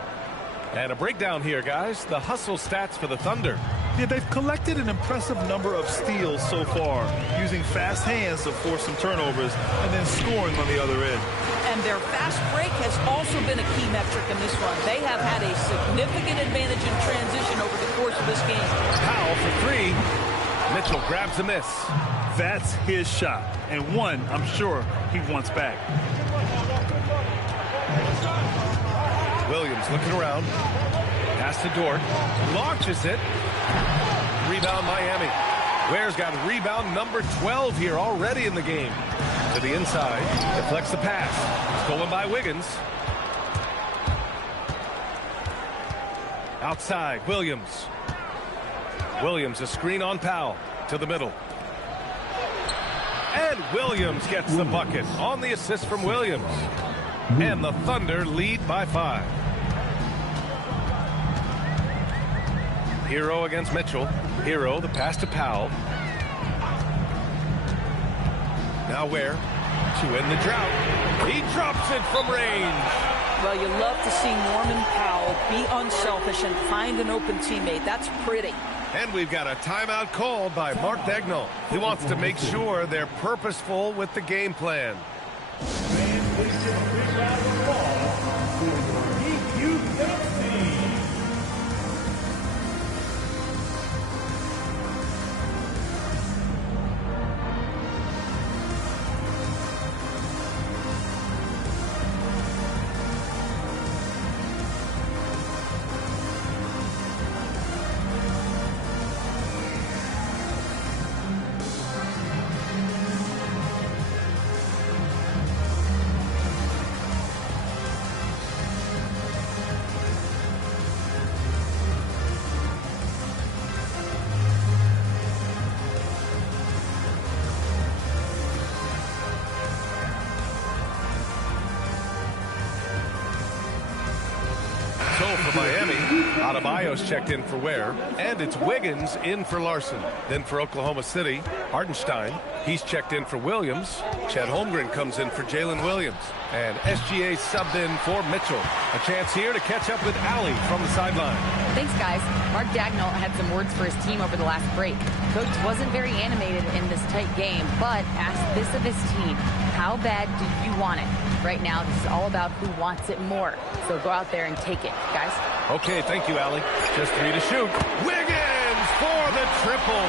And a breakdown here, guys. The hustle stats for the Thunder. Yeah, they've collected an impressive number of steals so far, using fast hands to force some turnovers and then scoring on the other end. And their fast break has also been a key metric in this run. They have had a significant advantage in transition over the course of this game. Powell for three. Mitchell grabs a miss. That's his shot, and one I'm sure he wants back. Williams looking around. Pass to Dort. Launches it. Rebound Miami. Ware's got rebound number 12 here already in the game. To the inside. Deflects the pass. Stolen by Wiggins. Outside. Williams. Williams, a screen on Powell. To the middle. And Williams gets the bucket on the assist from Williams. And the Thunder lead by 5. Hero against Mitchell. Hero, the pass to Powell. Now Ware to end the drought. He drops it from range. Well, you love to see Norman Powell be unselfish and find an open teammate. That's pretty. And we've got a timeout called by Mark Dagnall. He wants to make sure they're purposeful with the game plan. So for Miami, Adebayo's checked in for Ware, and it's Wiggins in for Larson. Then for Oklahoma City, Hartenstein, he's checked in for Williams. Chet Holmgren comes in for Jalen Williams. And SGA subbed in for Mitchell. A chance here to catch up with Allie from the sideline. Thanks, guys. Mark Dagnall had some words for his team over the last break. Coach wasn't very animated in this tight game, but asked this of his team: how bad do you want it? Right now, this is all about who wants it more. So go out there and take it, guys. Okay, thank you, Allie. Just 3 to shoot. Wiggins for the triple.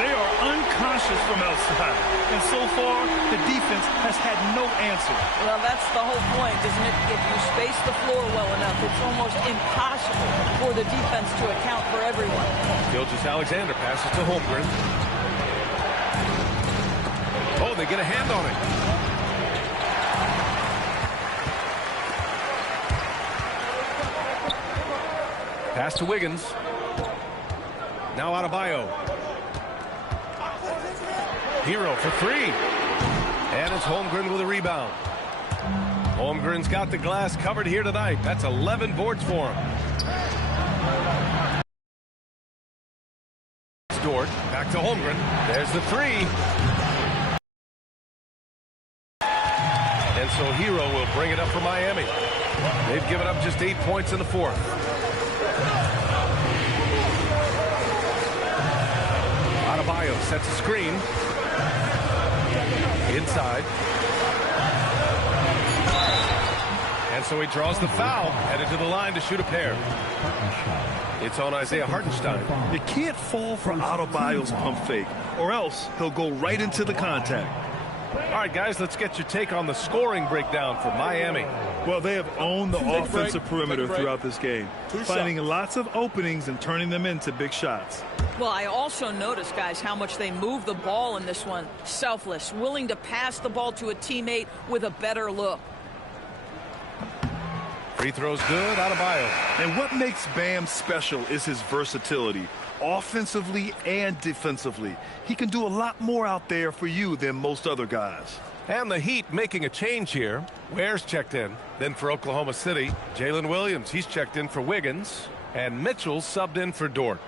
They are unconscious from outside, and so far, the defense has had no answer. Well, that's the whole point, isn't it? If you space the floor well enough, it's almost impossible for the defense to account for everyone. Gilgeous-Alexander passes to Holmgren. Oh, they get a hand on it. Pass to Wiggins. Now Adebayo. Hero for 3. And it's Holmgren with a rebound. Holmgren's got the glass covered here tonight. That's 11 boards for him. Dort back to Holmgren. There's the 3. And so Hero will bring it up for Miami. They've given up just 8 points in the fourth. Adebayo sets a screen. Inside. And so he draws the foul, headed to the line to shoot a pair. It's on Isaiah Hartenstein. You can't fall for Adebayo's pump fake, or else he'll go right into the contact. All right, guys, let's get your take on the scoring breakdown for Miami. Well, they have owned the offensive perimeter throughout this game, finding lots of openings and turning them into big shots. Well, I also noticed, guys, how much they move the ball in this one. Selfless, willing to pass the ball to a teammate with a better look. Free throws good, Adebayo. And what makes Bam special is his versatility, offensively and defensively. He can do a lot more out there for you than most other guys. And the Heat making a change here. Ware's checked in. Then for Oklahoma City, Jalen Williams, he's checked in for Wiggins. And Mitchell subbed in for Dort.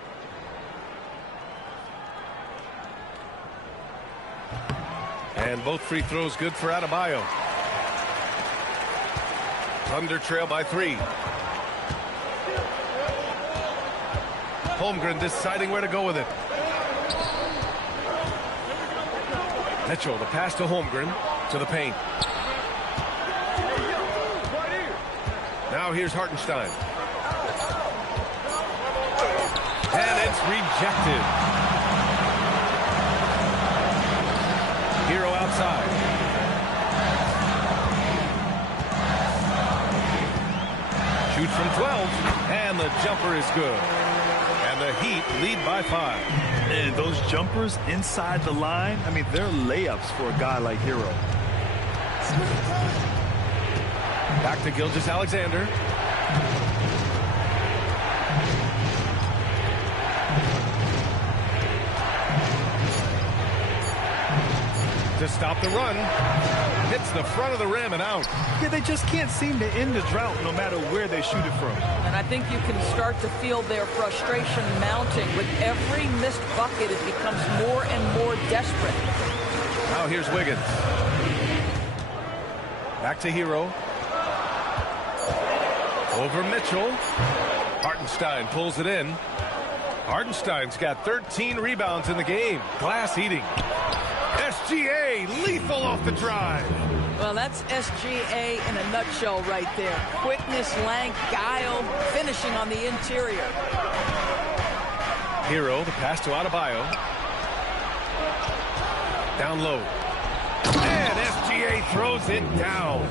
And both free throws good for Adebayo. Thunder trail by 3. Holmgren deciding where to go with it. Mitchell, the pass to Holmgren, to the paint. Now here's Hartenstein. And it's rejected. Hero outside. Shoots from 12, and the jumper is good. And the Heat lead by 5. And those jumpers inside the line, I mean, they're layups for a guy like Hero. Back to Gilgeous-Alexander. To stop the run. Hits the front of the rim and out. Yeah, they just can't seem to end the drought no matter where they shoot it from. And I think you can start to feel their frustration mounting. With every missed bucket, it becomes more and more desperate. Now here's Wiggins. Back to Hero. Over Mitchell. Hartenstein pulls it in. Hartenstein's got 13 rebounds in the game. Glass eating. SGA lethal off the drive. Well, that's SGA in a nutshell right there. Quickness, length, guile, finishing on the interior. Hero, the pass to Adebayo. Down low. And SGA throws it down.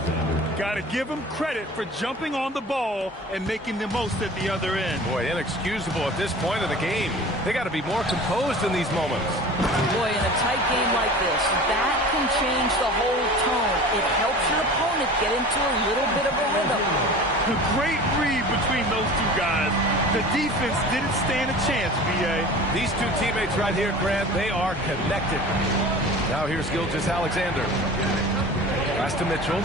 Got to give him credit for jumping on the ball and making the most at the other end. Boy, inexcusable at this point of the game. They got to be more composed in these moments. Boy, in a tight game like this, that can change the whole tone. It helps your opponent get into a little bit of a rhythm. A great read between those two guys. The defense didn't stand a chance, B.A. These two teammates right here, Grant, they are connected. Now here's Gilgeous-Alexander. Pass to Mitchell.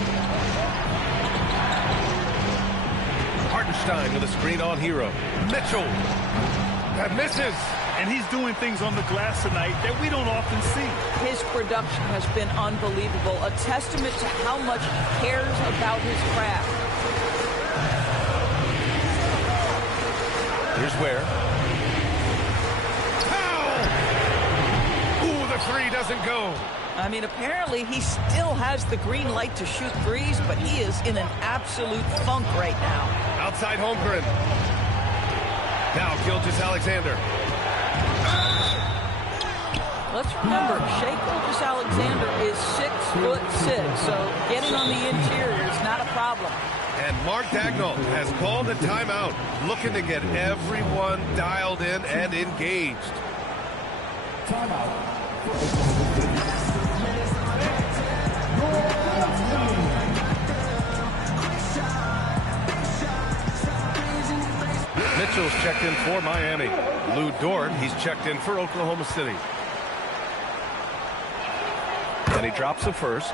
Hartenstein with a screen on Hero. Mitchell. That misses. And he's doing things on the glass tonight that we don't often see. His production has been unbelievable, a testament to how much he cares about his craft. Here's Ware. Foul! Ooh, the three doesn't go. I mean, apparently he still has the green light to shoot threes, but he is in an absolute funk right now. Outside Holmgren. Now Gilgeous-Alexander. Let's remember, Shai Gilgeous-Alexander is 6'6", so getting on the interior is not a problem. And Mark Dagnall has called a timeout, looking to get everyone dialed in and engaged. Mitchell's checked in for Miami. Lou Dort, he's checked in for Oklahoma City. And he drops the first.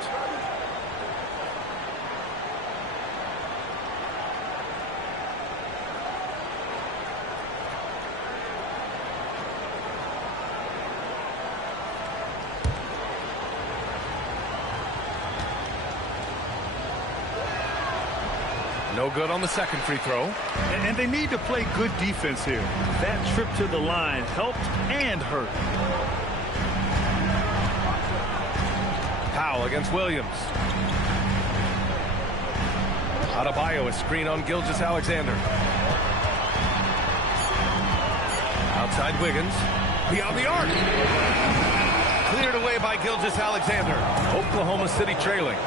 No good on the second free throw. And they need to play good defense here. That trip to the line helped and hurt. Powell against Williams. Adebayo, a screen on Gilgeous-Alexander. Outside Wiggins. Beyond the arc. Cleared away by Gilgeous-Alexander. Oklahoma City trailing.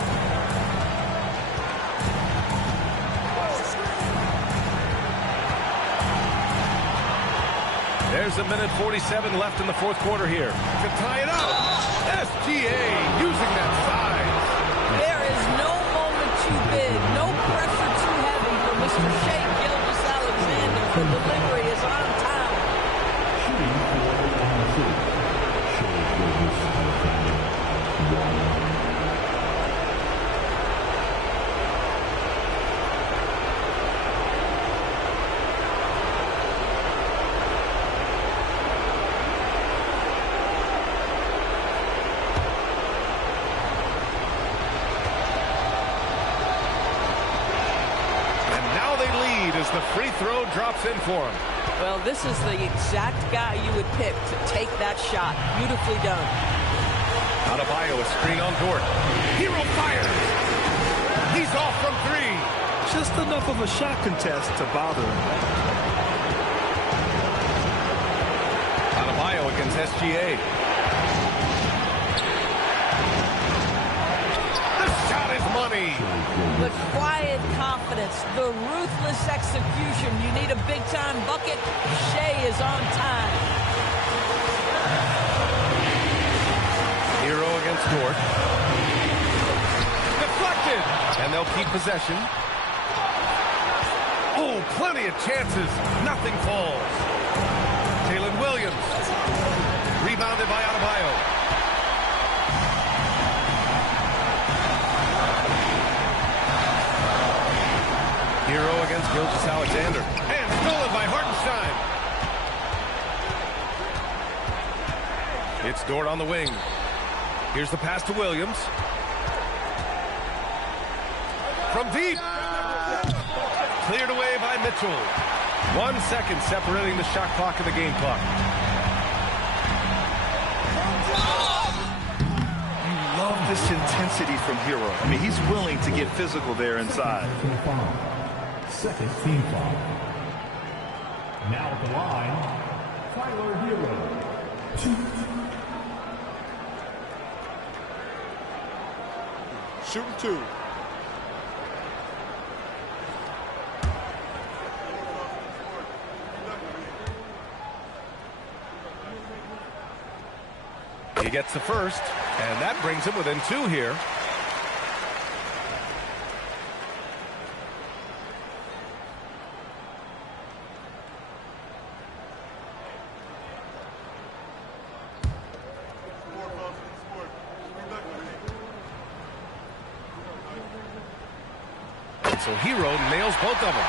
There's a minute 47 left in the fourth quarter here. To tie it up. SGA using that size. There is no moment too big, no pressure too heavy for Mr. Shai Gilgeous-Alexander. The delivery is on time. Shooting for Oklahoma City, Shai Gilgeous-Alexander. The free throw drops in for him. Well, this is the exact guy you would pick to take that shot. Beautifully done. Adebayo, a screen on Dort. Hero fires. He's off from three. Just enough of a shot contest to bother him. Adebayo against SGA. The shot is money. The quiet confidence, the ruthless execution. You need a big-time bucket. Shai is on time. Hero against Dort. Deflected. And they'll keep possession. Oh, plenty of chances. Nothing falls. Jalen Williams. Rebounded by Adebayo. Hero against Gilgeous-Alexander. And stolen by Hartenstein. It's Dort on the wing. Here's the pass to Williams. From deep. Cleared away by Mitchell. 1 second separating the shot clock and the game clock. You love this intensity from Hero. I mean, he's willing to get physical there inside. Second team foul. Now at the line, Tyler Hero. Shooting two. He gets the first, and that brings him within two here. So Hero nails both of them.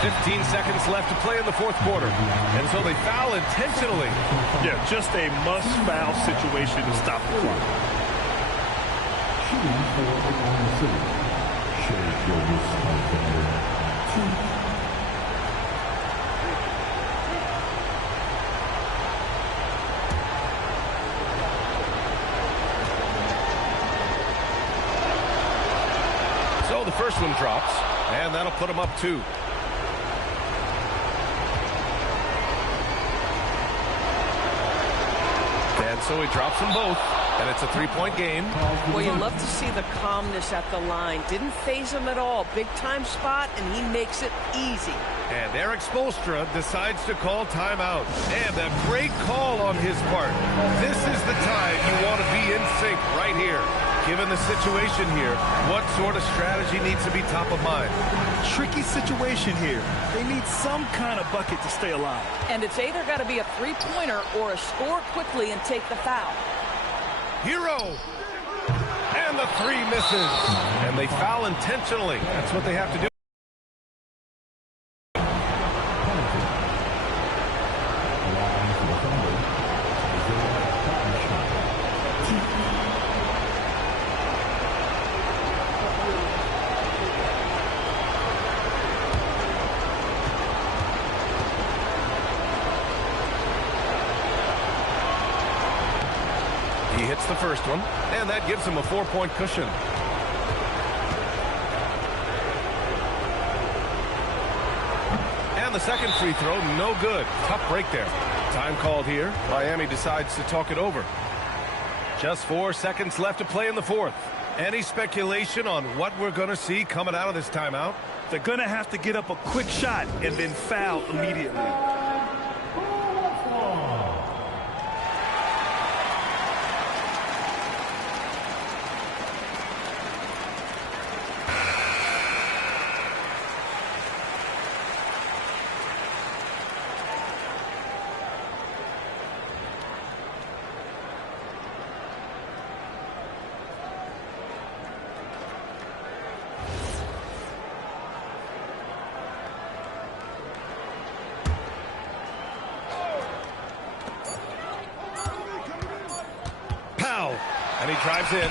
15 seconds left to play in the fourth quarter. And so they foul intentionally. Yeah, just a must-foul situation to stop the clock. Shooting for Oklahoma City. Shea Gilgeous Alexander, 2. So the first one drops, and that'll put them up 2. And so he drops them both, and it's a 3-point game. Well, you love to see the calmness at the line. Didn't phase him at all. Big-time spot, and he makes it easy. And Eric Spoelstra decides to call timeout. And a great call on his part. This is the time you want to be in sync right here. Given the situation here, what sort of strategy needs to be top of mind? Tricky situation here. They need some kind of bucket to stay alive. And it's either got to be a three-pointer or a score quickly and take the foul. Hero! And the 3 misses. And they foul intentionally. That's what they have to do. He hits the first one, and that gives him a 4-point cushion. And the second free throw, no good. Tough break there. Time called here. Miami decides to talk it over. Just 4 seconds left to play in the fourth. Any speculation on what we're going to see coming out of this timeout? They're going to have to get up a quick shot and then foul immediately. And he drives in.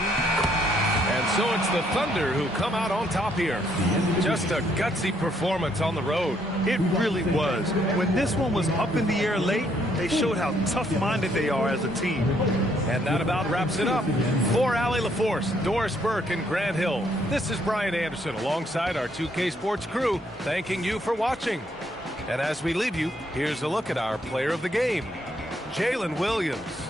And so it's the Thunder who come out on top here. Just a gutsy performance on the road. It really was. When this one was up in the air late, they showed how tough-minded they are as a team. And that about wraps it up. For Allie LaForce, Doris Burke, and Grant Hill, this is Brian Anderson alongside our 2K Sports crew, thanking you for watching. And as we leave you, here's a look at our player of the game, Jalen Williams.